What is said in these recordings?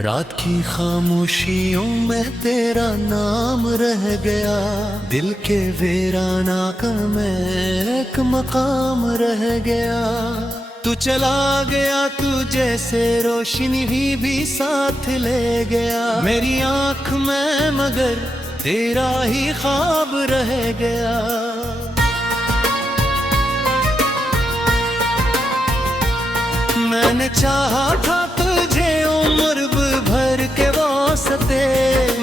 रात की खामोशियों में तेरा नाम रह गया, दिल के वीराना का मैं एक मकाम रह गया। तू चला गया, तू जैसे रोशनी भी साथ ले गया, मेरी आंख में मगर तेरा ही ख्वाब रह गया। मैंने चाहा था तुझे उम्र भर के वास्ते,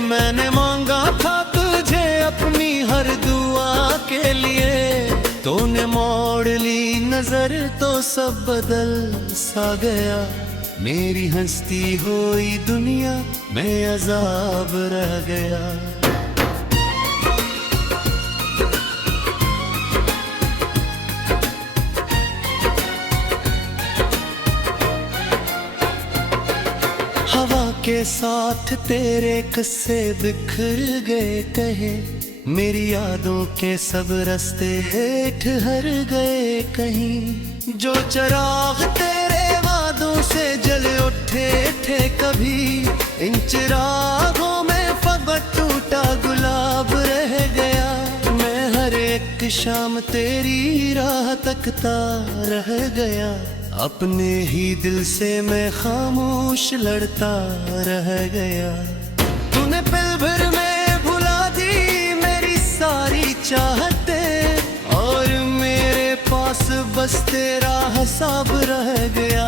मैंने मांगा था तुझे अपनी हर दुआ के लिए। तूने मोड़ ली नजर तो सब बदल सा गया, मेरी हंसती हुई दुनिया में अजाब रह गया। हवा के साथ तेरे किस्से बिखर गए कहे, मेरी यादों के सब रास्ते ठहर गए कहीं। जो चिराग तेरे वादों से जल उठे थे कभी, इन चिरागों में फकत टूटा गुलाब रह गया। मैं हर एक शाम तेरी राह तकता रह गया, अपने ही दिल से मैं खामोश लड़ता रह गया। तूने पल भर में भुला दी मेरी सारी चाहते, और मेरे पास बस तेरा हिसाब रह गया।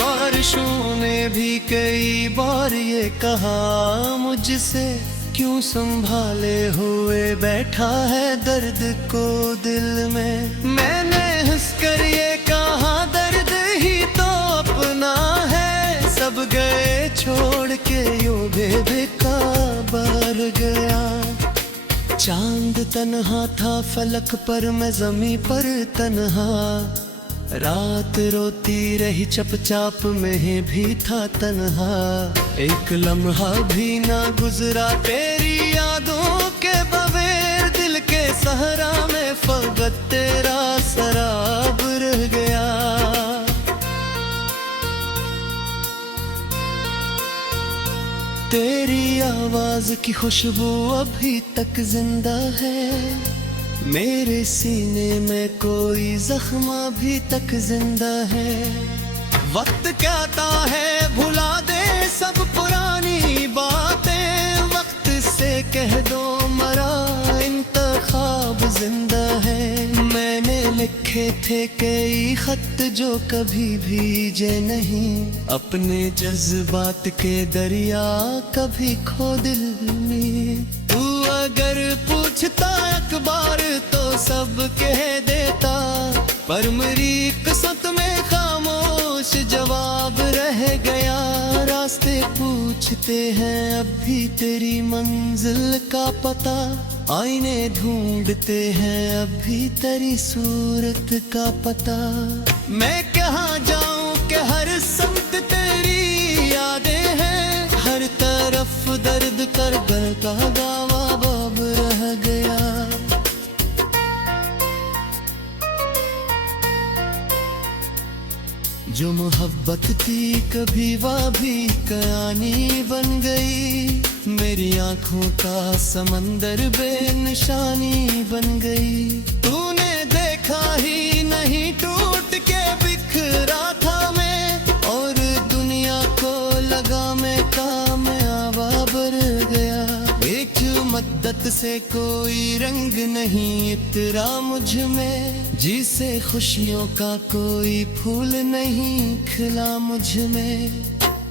बारिशों ने भी कई बार ये कहा मुझसे, क्यों संभाले हुए बैठा है दर्द को दिल में। मैंने हंसकर ये कहा दर्द ही तो अपना है, सब गए छोड़ के यूं बेकार गया। चांद तन्हा था फलक पर, मैं ज़मीं पर तन्हा, रात रोती रही चपचाप में भी था तन्हा। एक लम्हा भी ना गुजरा तेरी यादों के बगैर, दिल के सहरा में फकत तेरा शराब रह गया। तेरी आवाज की खुशबू अभी तक जिंदा है, मेरे सीने में कोई जख्म अभी तक जिंदा है। वक्त कहता है भुला दे सब पुरानी बातें, वक्त से कह दो मरा इंतखाब जिंदा है। मैंने लिखे थे कई खत जो कभी भीजे नहीं, अपने जज्बात के दरिया कभी खो दिल में। तू अगर पूछता अखबार तो सब कह देता, पर मेरी किस्मत में खामोश जवाब रह गया। रास्ते पूछते हैं अब भी तेरी मंजिल का पता, आईने ढूंढते हैं अब भी तेरी सूरत का पता। मैं कहाँ जाऊं कि हर समत तेरी यादें हैं, हर तरफ दर्द कर घर का गावा बाब रह गया। जो मोहब्बत थी कभी वह भी कहानी बन गई, मेरी आंखों का समंदर बेनिशानी बन गई। तूने देखा ही नहीं टूट के बिखरा था मैं, और दुनिया को लगा मैं कामयाब रह गया। एक मद्दत से कोई रंग नहीं इतरा मुझ में, जिसे खुशियों का कोई फूल नहीं खिला मुझ में।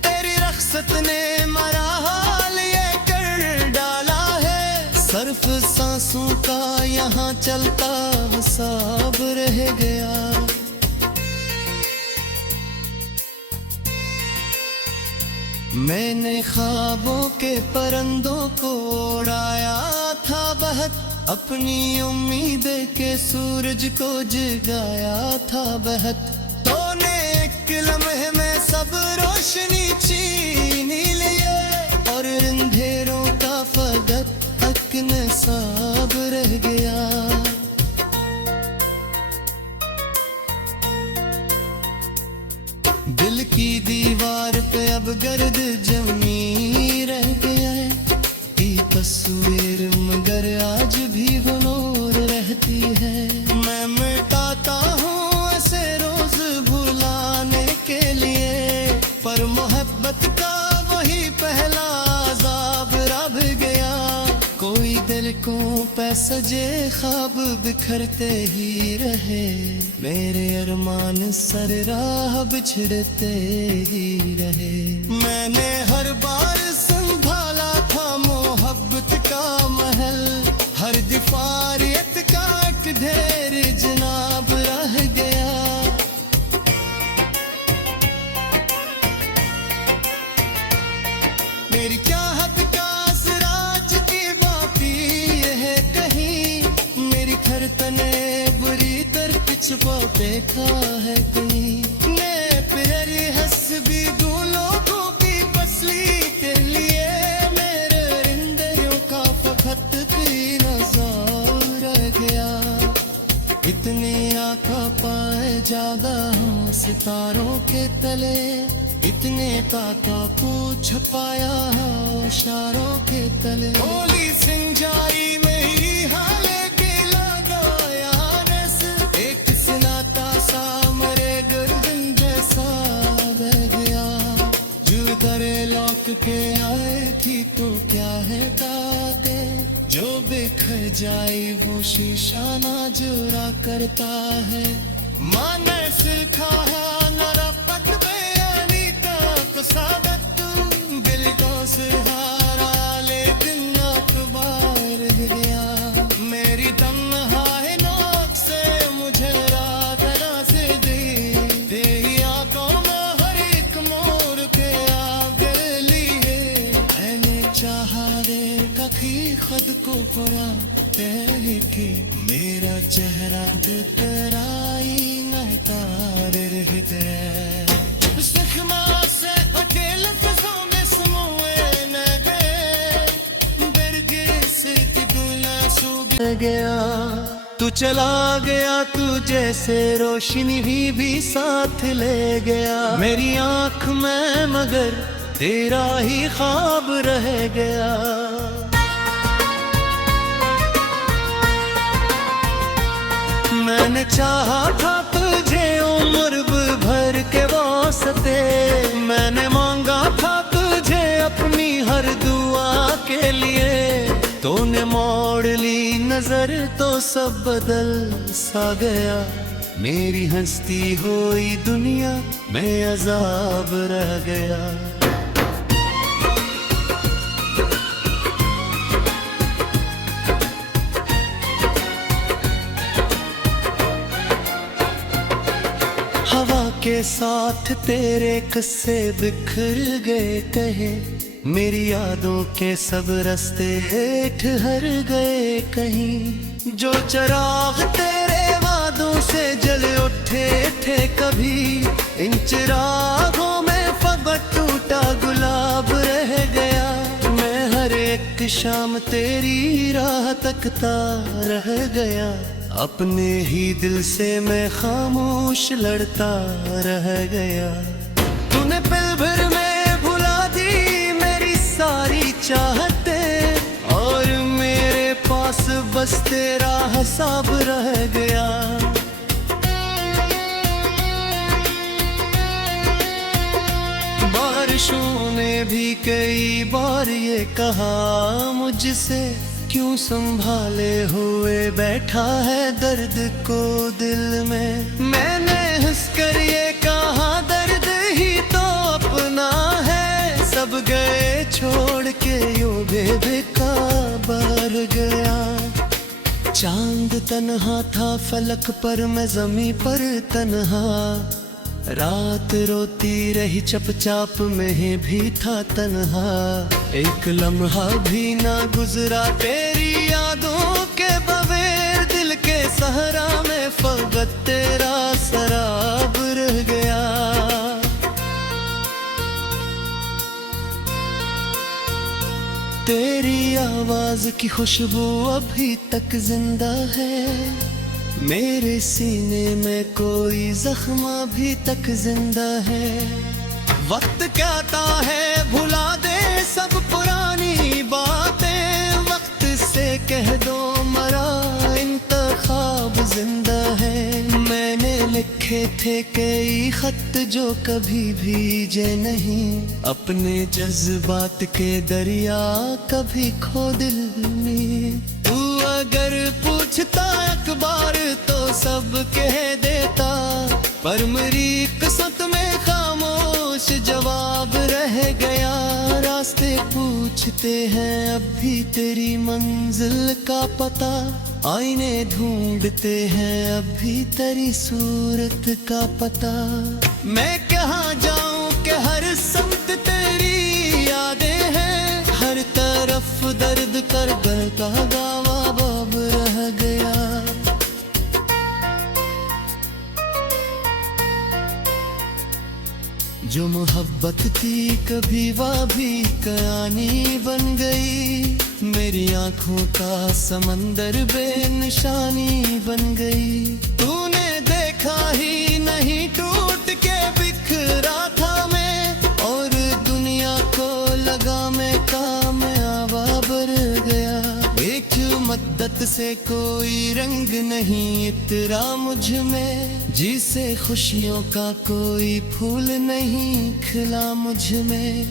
तेरी रख्सत ने मरा हाल ये कर डाला है, सर्फ सांसों का यहाँ चलता हिसाब रह गया। मैंने ख्वाबों के परंदों को उड़ाया था बहत, अपनी उम्मीद के सूरज को जगाया था बहत। तूने एक लम्हे में सब रोशनी छीन लिए, और अंधेरों का फकत तक नसाब रह गया। की दीवार पे अब गर्द जमी रह गया है। की तस्वीर मगर आज भी वो नूर रहती है। मैं मिटाता हूँ ऐसे रोज भुलाने के लिए, पर मोहब्बत का वही पहला अजाब रब गया। कोई दिल को पे सजे ख्वाब बिखरते ही रहे, मेरे अरमान सर राह बिछड़ते ही रहे। मैंने हर बार संभाला था मोहब्बत का महल, हर दीवारियत का एक ढेर जनाब रह गया। मेरी चाहत का सिराज की वापी है कहीं, मेरी खरतने बुरी तरफ छुपा देखा है कहीं। मैं प्यारी हंस भी दूं लोगों की फसली के लिए, मेरे रिंदों का फखत भी नजर रह गया। इतनी आका पाए ज्यादा हूँ सितारों के तले, इतने ताका को छुपाया है इशारों के तले। होली सिंजारी में ही हाले के लगाया नस, एक सनाता सा मरे गर्दन जैसा रह गया। जुदर लौक के आए थी तो क्या है दादे, जो बिखर जाए वो शीशा ना जुड़ा करता है। माँ ने सिखाया न रफ़त बयानी तो सादत, दिल को सहारा लेकिन अखबार गया। मेरी तन्हाई नोक से मुझे रात से दी, तेरी आंखों में हर एक मोड़ के आगे लिए। मैंने चाहा रे कभी खुद को पड़ा कि मेरा चेहरा दिखराई न तार रहते। जख्मा से अकेले लफ्ज़ों में समोए न गए, बरगे से तिगुला सूख गया। तू चला गया तू जैसे रोशनी भी साथ ले गया। मेरी आँख में मगर तेरा ही ख्वाब रह गया। मैंने चाहा था तुझे उम्र भर के वास्ते, मैंने मांगा था तुझे अपनी हर दुआ के लिए। तूने मोड़ ली नजर तो सब बदल सा गया। मेरी हंसती हुई दुनिया में अजाब रह गया। हवा के साथ तेरे किस्से बिखर गए कहे, मेरी यादों के सब रास्ते ठहर गए कहीं। जो चिराग तेरे वादों से जल उठे थे कभी, इन चिरागों में फगट टूटा गुलाब रह गया। मैं हर एक शाम तेरी राह तकता रह गया। अपने ही दिल से मैं खामोश लड़ता रह गया। तूने पल भर में भुला दी मेरी सारी चाहते, और मेरे पास बस तेरा हिसाब रह गया। बारिशों ने भी कई बार ये कहा मुझसे, क्यों संभाले हुए बैठा है दर्द को दिल में। मैंने हंसकर ये कहा दर्द ही तो अपना है, सब गए छोड़ के यूं बेबेकार गया। चांद तन्हा था फलक पर, मैं ज़मीं पर तन्हा। रात रोती रही चपचाप में भी था तन्हा। एक लम्हा भी ना गुजरा तेरी यादों के बगैर, दिल के सहरा में फकत तेरा शराब रह गया। तेरी आवाज की खुशबू अभी तक जिंदा है, मेरे सीने में कोई जख्म अभी तक जिंदा है। वक्त कहता है भुला दे सब पुरानी बातें, वक्त से कह दो मरा इंतखाब जिंदा है। मैंने लिखे थे कई खत जो कभी भीजे नहीं, अपने जज्बात के दरिया कभी खो दिल में। तू अगर पूछता अखबार तो सब कह देता, पर मेरी किस्मत में खामोश जवाब रह गया। रास्ते पूछते हैं अब भी तेरी मंजिल का पता, आईने ढूंढते हैं अब भी तेरी सूरत का पता। मैं कहाँ जाऊं कि हर समत तेरी यादें हैं, हर तरफ दर्द कर का गावा बाब रह गया। जो मोहब्बत थी कभी वह भी कहानी बन गई, मेरी आंखों का समंदर बेनिशानी बन गई। तूने देखा ही नहीं टूट के बिखरा था मैं, और दुनिया को लगा मैं कामयाबा बर गया। एक मद्दत से कोई रंग नहीं इतरा मुझ में, जिसे खुशियों का कोई फूल नहीं खिला मुझ में।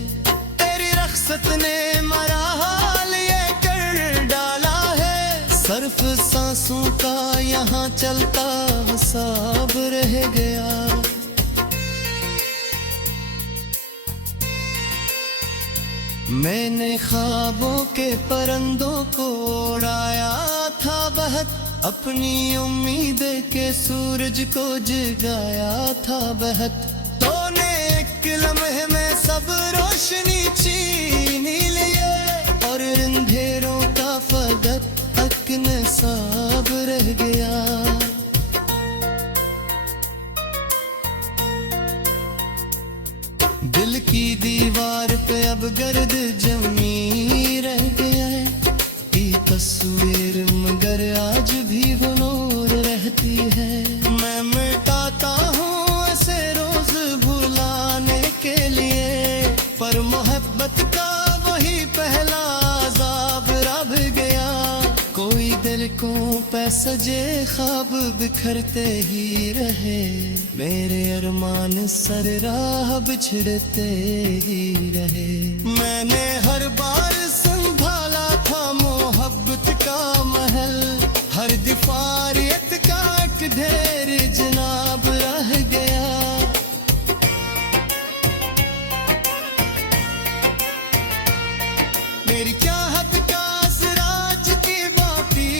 तेरी रख्सत ने मरा हाल ये कर डाला है, सर्फ सांसों का यहाँ चलता हिसाब रह गया। मैंने ख्वाबों के परंदों को उड़ाया था बहत, अपनी उम्मीद के सूरज को जगाया था बहत। तूने एक लम्हे में सब रोशनी छीन लिए, और अंधेरों का फगत तक नसाब रह गया। दिल की दीवार पे अब गर्द जमी रह गया है, तस्वीर मगर आज भी वो नूर रहती है। मैं मिटाता हूँ ऐसे रोज भुलाने के लिए, पर मोहब्बत का वही पहला अज़ाब रब गया। कोई दिल को पैसजे ख्वाब बिखरते ही रहे, मेरे अरमान सर राह बिछड़ते ही रहे। मैंने हर बार संभाला था मोहब्बत का महल, हर दिफारियत का एक ढेर जनाब रह गया। मेरी चाहत का सिराज की बाती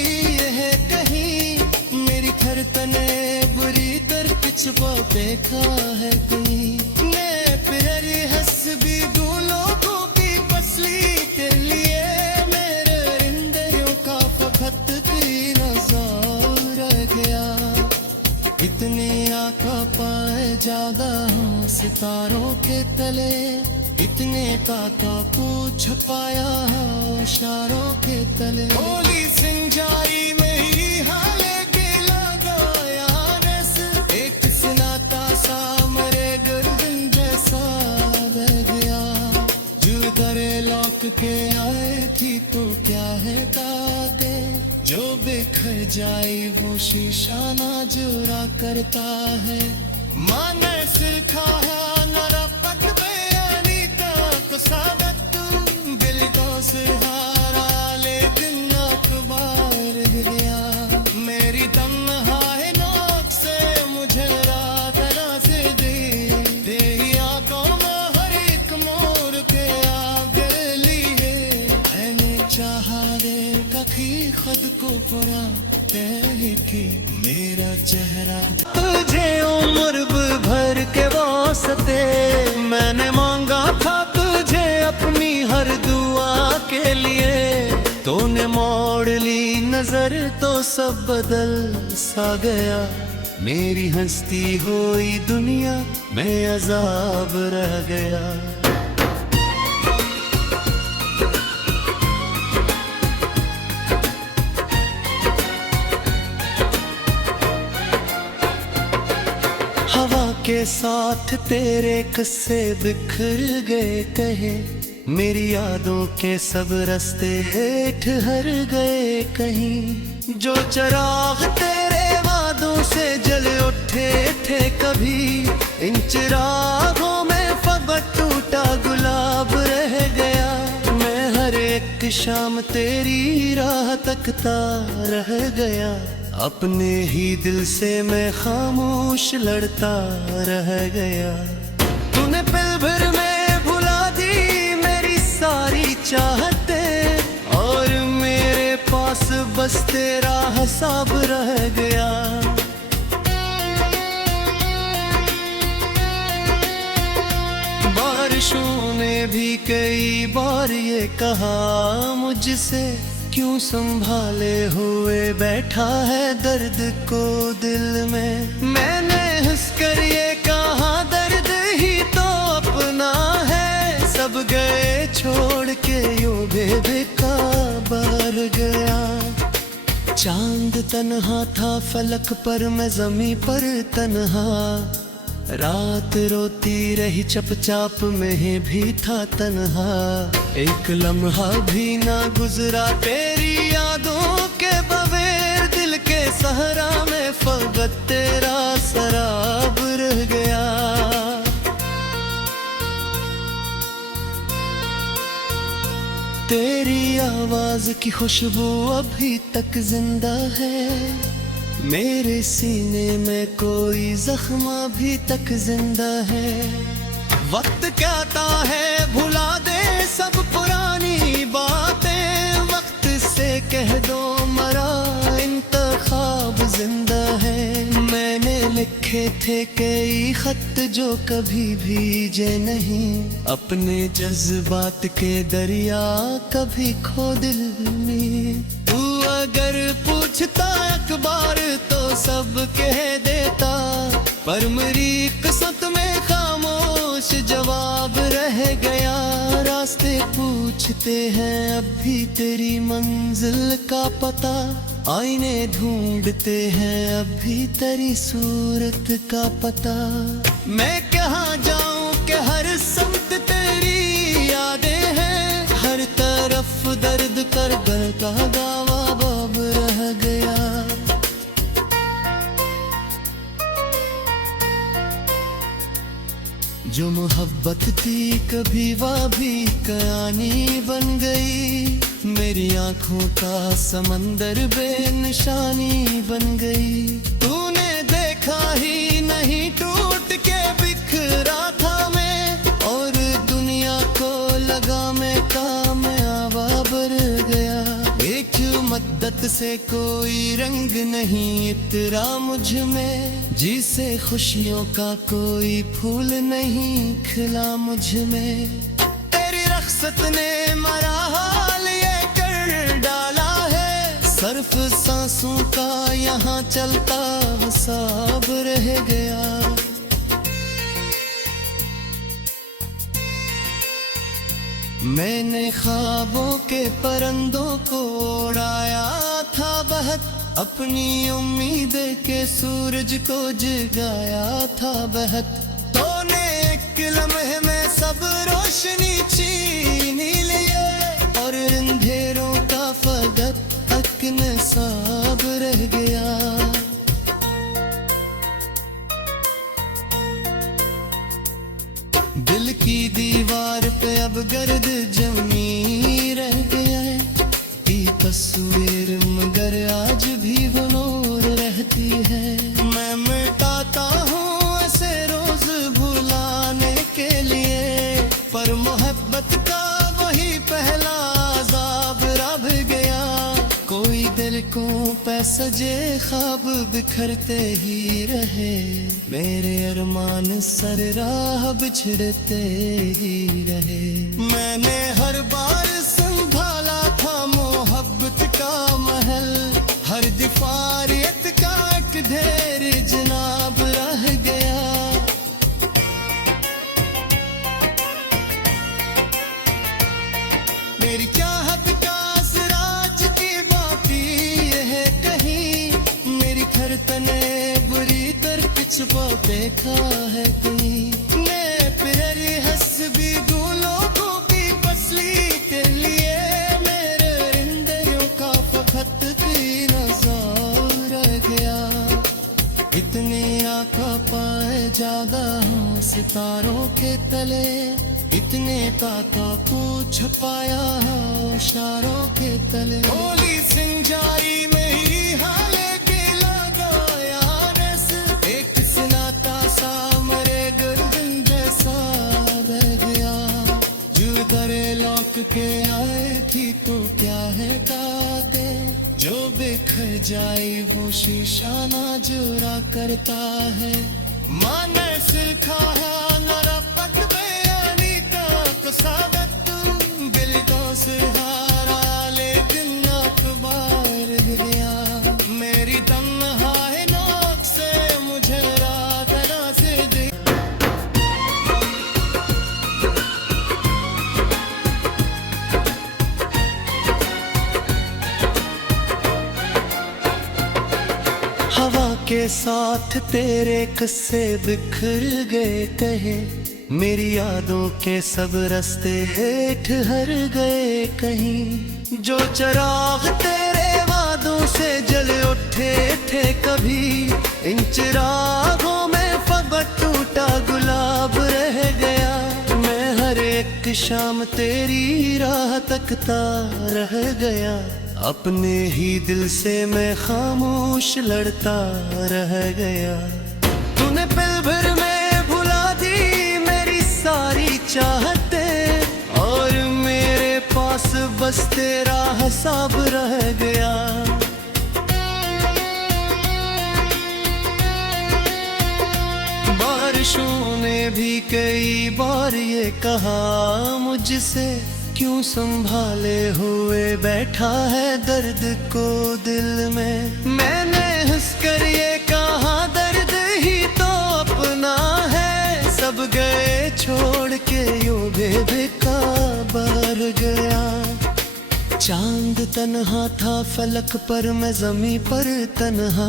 है कहीं, मेरी खरतने बुरी तरफ छुपा देखा है कहीं। मैं पिररी हंस भी दूलों को की पसली के लिए, मेरे रिंदों का फखत की नज़र रह गया। इतने आका पाए ज्यादा हो सितारों के तले, इतने ताका को छुपाया है इशारों के तले। होली सिंजाई मेरी हाले गिला गाया नस, एक सुनाता सा मरे गर्दन जैसा रह गया। जो दरे लौक के आए थी तो क्या है दादे, जो बिखर जाए वो शीशा ना जुरा करता है। माने सिर खाया न रपक सादत दिल को सहारा लेकिन अखबार गया। मेरी तन्हाई नोक से मुझे रात से दी, तेरी आंखों में हर एक मोर के आगे लिए। मैंने चाहा दे कभी खुद को पूरा तेरी थी मेरा चेहरा, तुझे उम्र भर के वास्ते मैंने मांगा था तुझे अपनी हर दुआ के लिए। तूने मोड़ ली नजर तो सब बदल सा गया, मेरी हंसती हुई दुनिया में अजाब रह गया। हवा के साथ तेरे किस्से बिखर गए कहे, मेरी यादों के सब रास्ते ठहर गए कहीं। जो चिराग तेरे वादों से जल उठे थे कभी, इन चिरागों में फबक टूटा गुलाब रह गया। मैं हर एक शाम तेरी राह तकता रह गया, अपने ही दिल से मैं खामोश लड़ता रह गया। तूने पल भर में भुला दी मेरी सारी चाहते, और मेरे पास बस तेरा हिसाब रह गया। बारिशों ने भी कई बार ये कहा मुझसे, क्यों संभाले हुए बैठा है दर्द को दिल में। मैंने हंसकर ये कहा दर्द ही तो अपना है, सब गए छोड़ के यूं बेबेकार गया। चांद तन्हा था फलक पर, मैं ज़मीं पर तन्हा, रात रोती रही चपचाप में भी था तन्हा। एक लम्हा भी ना गुजरा तेरी यादों के बगैर, दिल के सहरा में फकत तेरा शराब रह गया। तेरी आवाज की खुशबू अभी तक जिंदा है, मेरे सीने में कोई जख्म अभी तक जिंदा है। वक्त कहता है भुला दे सब पुरानी बातें, वक्त से कह दो मरा इंतखाब जिंदा है। मैंने लिखे थे कई खत जो कभी भीजे नहीं, अपने जज्बात के दरिया कभी खो दिल में। तू अगर पूछता अखबार तो सब कह देता, पर मेरी किस्मत में खामोश जवाब रह गया। रास्ते पूछते हैं अब भी तेरी मंजिल का पता, आईने ढूंढते हैं अब भी तेरी सूरत का पता। मैं कहाँ जाऊं कि हर समत तेरी यादें हैं, हर तरफ दर्द कर दिल का गावा बाब रह गया। जो मोहब्बत थी कभी वह भी कहानी बन गई, मेरी आंखों का समंदर बेनिशानी बन गई। तूने देखा ही नहीं टूट के बिखरा था मैं, और दुनिया को लगा मैं कामयाब रह गया। एक मद्दत से कोई रंग नहीं इतरा मुझ में, जिसे खुशियों का कोई फूल नहीं खिला मुझ में। तेरी रख्सत ने मरा हाल ये कर डाला है, सर्फ सांसों का यहाँ चलता हिसाब रह गया। मैंने ख्वाबों के परंदों को उड़ाया था बहत, अपनी उम्मीद के सूरज को जगाया था बहत। तूने एक लम्हे में सब रोशनी छीन लिए, और अंधेरों का फकत तक नसाब रह गया। दिल की दीवार पे अब गर्द जमी रह गया है, तस्वीर मगर आज भी वो नूर रहती है। मैं मिटाता हूँ ऐसे रोज भुलाने के लिए, पर मोहब्बत का वही पहला अज़ाब रह गया। कोई दिल को पैसजे ख्वाब बिखरते ही रहे, मेरे अरमान सर राह बिछड़ते ही रहे। मैंने हर बार संभाला था मोहब्बत का महल, हर दिफारियत का एक ढेर जनाब रह गया। मेरी चाहत का सिराज की बाती है कहीं, मेरी खरतने बुरी तरफ छुपा देखा है कहीं। मैं फिर हंसबी दूं लोगों की पसली के लिए, मेरे रिंदों का फखत की नजर रह गया। इतनी आका पाए जागा हूँ सितारों के तले, इतने ताका को छुपाया है इशारों के तले। होली सिंजारी में ही हाले के लगाया रस, एक सनाता सा मरे गर्दन जैसा रह गया। जुदर लौक के आए थी तो क्या है ताके, जो बिखर जाए वो शीशा ना जुरा करता है। माने सिरखा है नरपत बयानी का तो सादत, दिल को सहारा लेकिन अखबार गया। मेरी तन्हाई नोक से मुझे रात रात दे। हवा के साथ तेरे किस्से बिखर गए कहे, मेरी यादों के सब रास्ते ठहर गए कहीं। जो चिराग तेरे वादों से जल उठे थे कभी, इन चिरागों में फगत टूटा गुलाब रह गया। मैं हर एक शाम तेरी राह तकता रह गया, अपने ही दिल से मैं खामोश लड़ता रह गया। तूने पल भर में भुला दी मेरी सारी चाहते, और मेरे पास बस तेरा हिसाब रह गया। बारिशों ने भी कई बार ये कहा मुझसे, क्यों संभाले हुए बैठा है दर्द को दिल में। मैंने हंसकर ये कहा दर्द ही तो अपना है, सब गए छोड़ के यूं बेकार गया। चांद तन्हा था फलक पर, मैं ज़मीं पर तन्हा,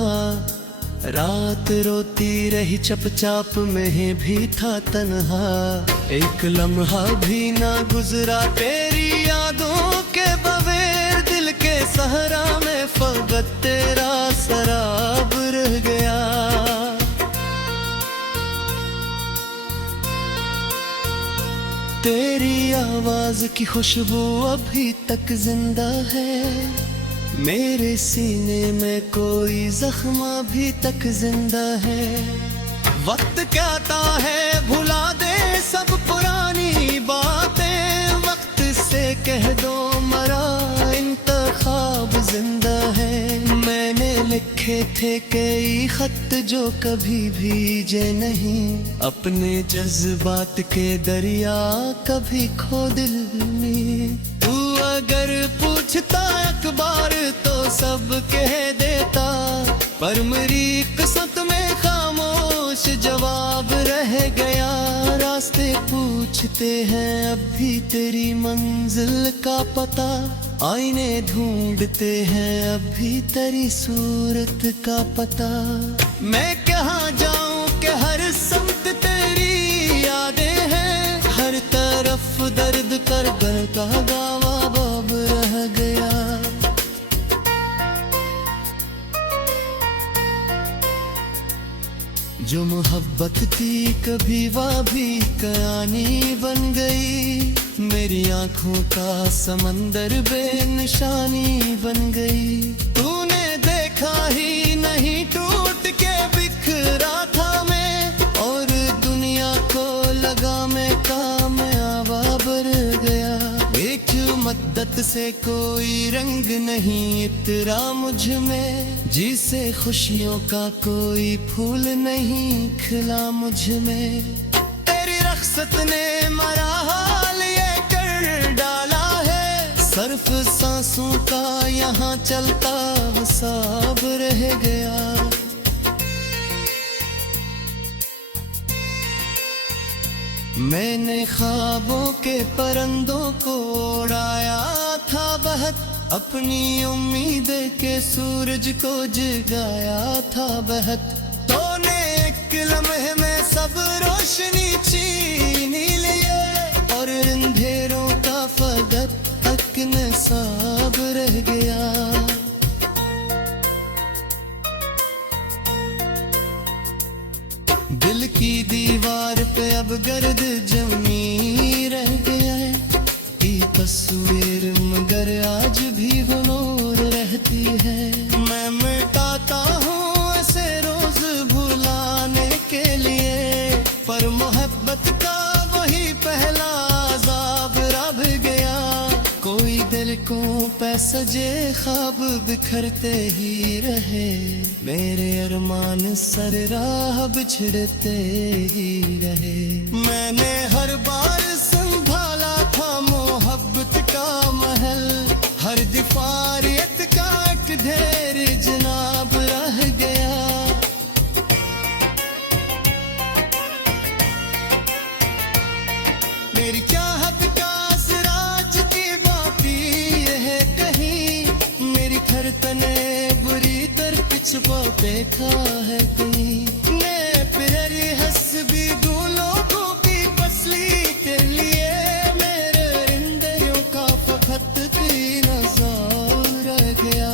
रात रोती रही चपचाप में भी था तन्हा। एक लम्हा भी ना गुजरा तेरी यादों के बगैर, दिल के सहरा में फकत तेरा शराब रह गया। तेरी आवाज की खुशबू अभी तक जिंदा है, मेरे सीने में कोई जख्म अभी तक जिंदा है। वक्त कहता है भुला दे सब पुरानी बातें, वक्त से कह दो मरा इंतखाब जिंदा है। मैंने लिखे थे कई खत जो कभी भीजे नहीं, अपने जज्बात के दरिया कभी खो दिल में। तू अगर पूछता अखबार तो सब कह देता, पर मेरी किस्मत में खामोश जवाब रह गया। रास्ते पूछते हैं अब भी तेरी मंजिल का पता, आईने ढूंढते हैं अब भी तेरी सूरत का पता। मैं कहाँ जाऊं कि हर समत तेरी यादें हैं, हर तरफ दर्द कर घर का गावा बाब रह गया। जो मोहब्बत थी कभी वह भी कहानी बन गई, मेरी आंखों का समंदर बेनिशानी बन गई। तूने देखा ही नहीं टूट के बिखरा था मैं, और दुनिया को लगा मैं कामयाब रह गया। एक मद्दत से कोई रंग नहीं इतरा मुझ में, जिसे खुशियों का कोई फूल नहीं खिला मुझ में। तेरी रख्सत ने मरा हाल ये कर डाला है, सर्फ सांसों का यहाँ चलता हिसाब रह गया। मैंने ख्वाबों के परंदों को उड़ाया था बहत, अपनी उम्मीद के सूरज को जगाया था बहत। तूने एक बेहिसाब रह गया। दिल की दीवार पे अब गर्द जमी रह गया है, की तस्वीर मगर आज भी वो नूर रहती है। मैं मिटाता हूँ ऐसे रोज भुलाने के लिए, पर मोहब्बत का वही पहला अज़ाब रह गया। कोई दिल को पे सजे ख्वाब बिखरते ही रहे, मेरे अरमान सर राह बिछड़ते ही रहे। मैंने हर बार संभाला था मोहब्बत का महल, हर दिफारियत का एक ढेर जनाब रह गया। मेरी चाहत का सिराज की बाती है कहीं, मेरी खरतने बुरी तर पिछवा देखा है कहीं। मैं फिर हस्बी दूं लोगों की फसली के लिए, मेरे रिंदों का फखत की नज़र रह गया।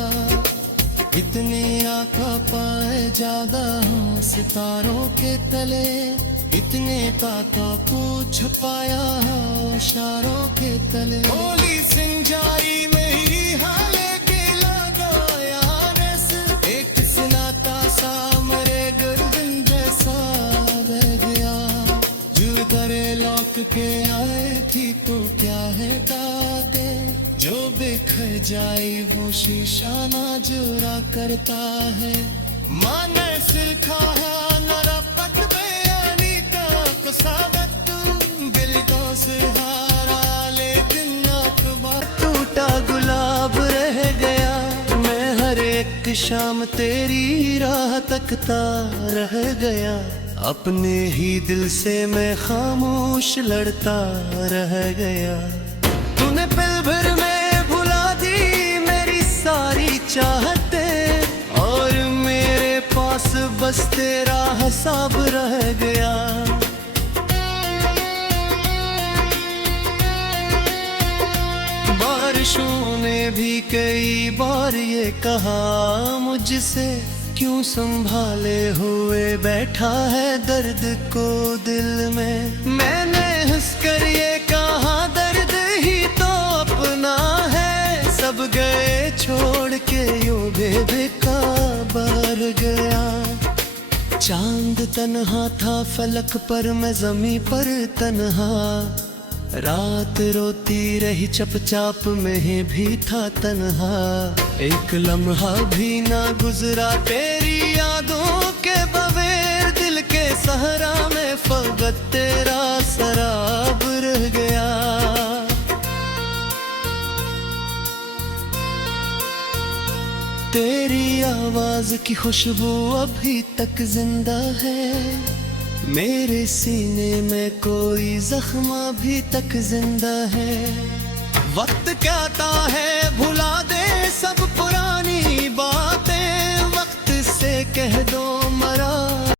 इतनी आँखों पाए ज्यादा हो सितारों के तले, इतने ताका को छुपाया हो इशारों के तले। होली सिंजारी मेरी हाले के लगाया रस, एक सुनाता सा मरे गर्दन जैसा रह गया। जुदरे लौक के आए थी तो क्या है दागे, जो बिखर जाए वो शीशा ना जुरा करता है। माने सिर खाया नरपत बयानी का को सादत, दिल को सहारा ले दिन अखबार टूटा गुलाब रह गया। मैं हर एक शाम तेरी राह तकता रह गया, अपने ही दिल से मैं खामोश लड़ता रह गया। तूने पल भर में भुला दी मेरी सारी चाहतें, और मेरे पास बस तेरा हिसाब रह गया। बारिशों ने भी कई बार ये कहा मुझसे, क्यों संभाले हुए बैठा है दर्द को दिल में। मैंने हंसकर ये कहा दर्द ही तो अपना है, सब गए छोड़ के यूं बेकार गया। चांद तन्हा था फलक पर, मैं ज़मीं पर तन्हा, रात रोती रही चपचाप में भी था तन्हा। एक लम्हा भी ना गुजरा तेरी यादों के बगैर, दिल के सहरा में फकत तेरा शराब रह गया। तेरी आवाज की खुशबू अभी तक जिंदा है, मेरे सीने में कोई जख्म अभी तक जिंदा है। वक्त कहता है भुला दे सब पुरानी बातें, वक्त से कह